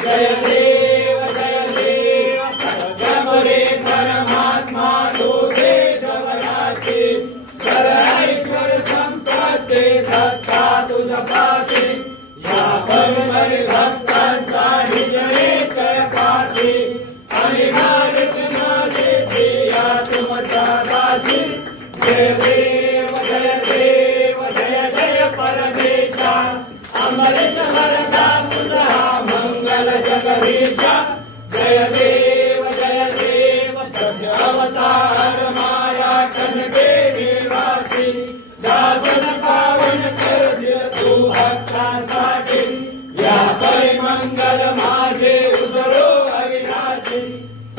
जय देव सत्यपुरे परमात्मा तुझे जवराशी सर्वेश्वर संपत्ती सत्ता तुझ पाशी या परमरि भक्तांचा निजनेच्या पाशी आणि मार्ग माझे दिया तुमच्या दासी जय देव जय जय परमेशा अमरेश वरदा तुझा मंगल जगदीशा जय देव तस्य अवतार माया कनके निवासी दासन पावन करशील तू भक्तांसाठी या परिमंगल माझे उजळो अविनाशी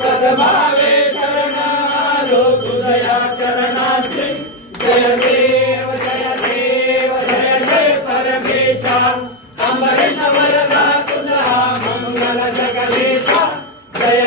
सद्भावे शरण आलो तुझया चरणाशी जय देव जय परमेशा अमरेश वरदा तुझा मंगल जगदीशा जय